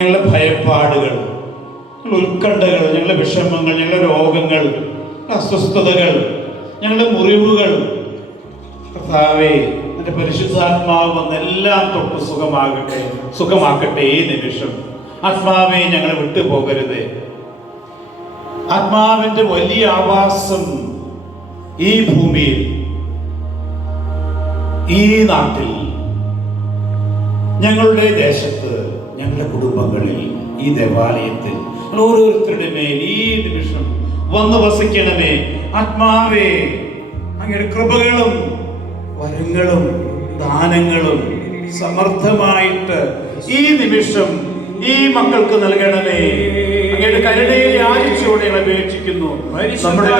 ഞങ്ങളുടെ ഭയപ്പാടുകൾ, ഞങ്ങളുടെ ഉത്കണ്ഠകൾ, ഞങ്ങളുടെ വിഷമങ്ങൾ, ഞങ്ങളുടെ രോഗങ്ങൾ, അസ്വസ്ഥതകൾ, ഞങ്ങളുടെ മുറിവുകൾ, കർത്താവേ എൻ്റെ പരിശുദ്ധാത്മാവ് വന്നെല്ലാം തൊട്ട് സുഖമാക്കട്ടെ ഈ നിമിഷം. ആത്മാവെ ഞങ്ങളെ വിട്ടുപോകരുത്. ആത്മാവിൻ്റെ വലിയ ആവാസം ഈ ഭൂമിയിൽ, ഈ നാട്ടിൽ, ഞങ്ങളുടെ ദേശത്ത്, ഞങ്ങളുടെ കുടുംബങ്ങളിൽ, ഈ ദേവാലയത്തിൽ ഓരോരുത്തരുടെ മേൽ ഈ നിമിഷം വന്നു വസിക്കണമേ. ആത്മാവേ, അങ്ങയുടെ കൃപകളും വരങ്ങളും ദാനങ്ങളും സമർത്ഥമായിട്ട് ഈ നിമിഷം ഈ മക്കൾക്ക് നൽകണമേ. അങ്ങയുടെ കരുണയെ യാചിച്ചുകൊണ്ട് ഞങ്ങൾ അപേക്ഷിക്കുന്നു. നമ്മുടെ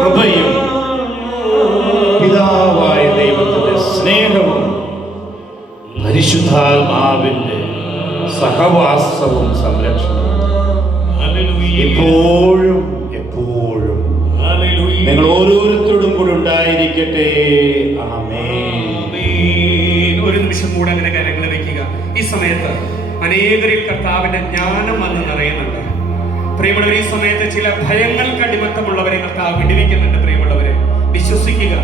കൃപയും പിതാവായ ദൈവത്തിന്റെ സ്നേഹവും പരിശുദ്ധാത്മാവിന്റെ സഹവാസവും സംരക്ഷണവും എപ്പോഴും എപ്പോഴും നിങ്ങൾ ഓരോരുത്തരോടും കൂടെ ഉണ്ടായിരിക്കട്ടെ. ആമേൻ. ഒരു നിമിഷം കൂടെ അങ്ങനെ കരങ്ങൾ വയ്ക്കുക. ഈ സമയത്ത് അനേകരിൽ കർത്താവിന്റെ ജ്ഞാനം വന്ന് നിറയുന്നുണ്ട്. പ്രിയമുള്ളവർ, ഈ സമയത്ത് ചില ഭയങ്ങൾക്ക് അടിമത്തമുള്ളവരെ കർത്താവ് വിടുവിക്കുന്നുണ്ട്. പ്രിയമുള്ളവരെ, വിശ്വസിക്കുക.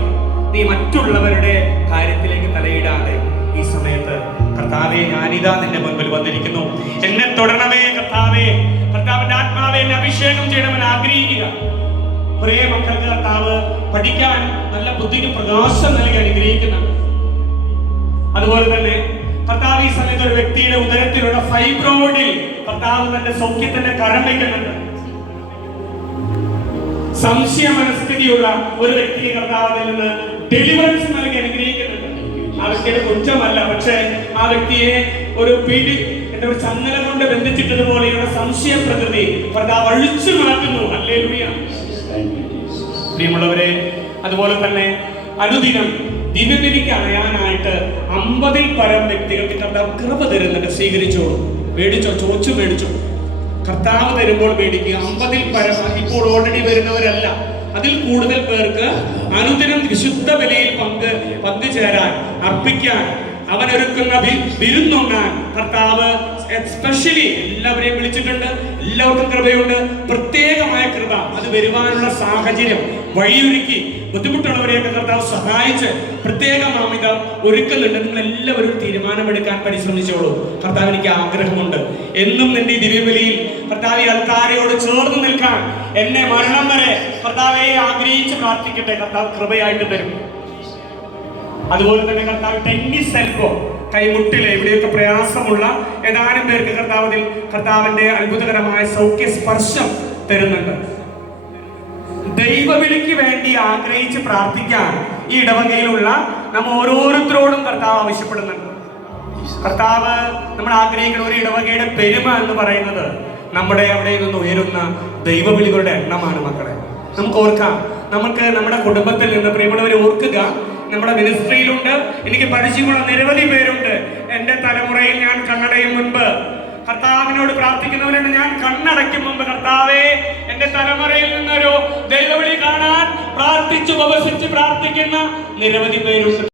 നീ മറ്റുള്ളവരുടെ കാര്യത്തിലേക്ക് തലയിടാതെ ഈ സമയത്ത് കർത്താവേ, ഞാനിതാ നിന്റെ മുൻപിൽ വന്നിരിക്കുന്നു, എന്നെ തൊടണമേ കർത്താവേ. കർത്താവിന്റെ ആത്മാവെ എന്നെ അഭിഷേകം ചെയ്യണമെന്ന് ആഗ്രഹിക്കുക. പ്രിയ മക്കൾക്ക് കർത്താവ് പഠിക്കാൻ നല്ല ബുദ്ധിക്ക് പ്രകാശം നൽകി അനുഗ്രഹിക്കുന്നുണ്ട്. അതുപോലെ തന്നെ കർത്താവ് ഈ സമയത്ത് ഒരു വ്യക്തിയുടെ ഉദരത്തിലുള്ള ഫൈബ്രോയിഡിൽ കർത്താവ് തന്റെ സൗഖ്യത്തിന്റെ കരം വയ്ക്കുന്നുണ്ട്. സംശയ മനസ്ഥിതിയുള്ള ഒരു വ്യക്തിയെ കർത്താവിൽ നിന്ന് ഡെലിവറൻസ് നൽകി അനുഗ്രഹിക്കുന്നുണ്ട്. ആ വ്യക്തിയുടെ കുറ്റമല്ല, പക്ഷെ ആ വ്യക്തിയെ ഒരു ചങ്ങല കൊണ്ട് ബന്ധിച്ചിട്ടതുപോലെയുള്ള സംശയ പ്രകൃതി കർത്താവ് അഴിച്ചു മാറ്റുന്നു. ഹല്ലേലൂയ. പ്രിയമുള്ളവരെ, അതുപോലെ തന്നെ അനുദിനം ദിവ്യബലിക്ക് അറിയാനായിട്ട് 50-ൽ പരം വ്യക്തികൾക്ക് കർത്താവ് കൃപ തരുന്നുണ്ട്. സ്വീകരിച്ചോളൂ, മേടിച്ചോ, ചോദിച്ചു മേടിച്ചോ. കർത്താവ് തരുമ്പോൾ മേടിക്കുക. 50-ൽ പരം ഇപ്പോൾ ഓൾറെഡി വരുന്നവരല്ല, അതിൽ കൂടുതൽ പേർക്ക് അനുദിനം വിശുദ്ധ ബലിയിൽ പങ്കുചേരാൻ, അർപ്പിക്കാൻ, അവനൊരുക്കുന്ന വിരുന്നുണ്ണാൻ കർത്താവ് എസ്പെഷ്യലി എല്ലാവരെയും വിളിച്ചിട്ടുണ്ട്. എല്ലാവർക്കും കൃപയുണ്ട്, പ്രത്യേകമായ കൃപ. അത് വരുവാനുള്ള സാഹചര്യം വഴിയൊരുക്കി ബുദ്ധിമുട്ടുള്ളവരെയൊക്കെ കർത്താവ് സഹായിച്ച് പ്രത്യേകമാമിതം ഒരുക്കുന്നുണ്ട്. നിങ്ങൾ എല്ലാവരും തീരുമാനമെടുക്കാൻ പരിശ്രമിച്ചോളൂ. കർത്താവ്, എനിക്ക് ആഗ്രഹമുണ്ട് എന്നും നിന്റെ ദിവ്യബലിയിൽ കർത്താവ് അൽത്താരയോട് ചേർന്ന് നിൽക്കാൻ, എന്നെ മരണം വരെ കർത്താവെ ആഗ്രഹിച്ച് പ്രാർത്ഥിക്കട്ടെ. കർത്താവ് കൃപയായിട്ട് തരും. അതുപോലെ തന്നെ കർത്താവ് ടെന്നീസ് എൽബോ, കൈമുട്ടിലെ എവിടെയൊക്കെ പ്രയാസമുള്ള ഏതാനും പേർക്ക് കർത്താവിന്റെ അത്ഭുതകരമായ സൗഖ്യ സ്പർശം തരുന്നുണ്ട്. ദൈവവിളിക്ക് വേണ്ടി ആഗ്രഹിച്ച് പ്രാർത്ഥിക്കാൻ ഈ ഇടവകയിലുള്ള നമ്മ ഓരോരുത്തരോടും കർത്താവ് ആവശ്യപ്പെടുന്നുണ്ട്. കർത്താവ് നമ്മൾ ആഗ്രഹിക്കുന്ന ഒരു ഇടവകയുടെ പെരുമ എന്ന് പറയുന്നത് നമ്മുടെ അവിടെ നിന്ന് ഉയരുന്ന ദൈവവിളികളുടെ എണ്ണമാണ്. മക്കളെ, നമുക്ക് ഓർക്കാം. നമുക്ക് നമ്മുടെ കുടുംബത്തിൽ നിന്ന്, പ്രിയമുള്ളവരെ ഓർക്കുക, നമ്മുടെ മിനിസ്ട്രിയിലുണ്ട്, എനിക്ക് പരിചയമുള്ള നിരവധി പേരുണ്ട്. എന്റെ തലമുറയിൽ ഞാൻ കണ്ണടയും മുൻപ് കർത്താവിനോട് പ്രാർത്ഥിക്കുന്നവരുണ്ട്. ഞാൻ കണ്ണടയ്ക്കും മുമ്പ് കർത്താവേ, എന്റെ തലമുറയിൽ നിന്നൊരു ദൈവവിളി കാണാൻ പ്രാർത്ഥിച്ചു ഉപവസിച്ച് പ്രാർത്ഥിക്കുന്ന നിരവധി പേരുണ്ട്.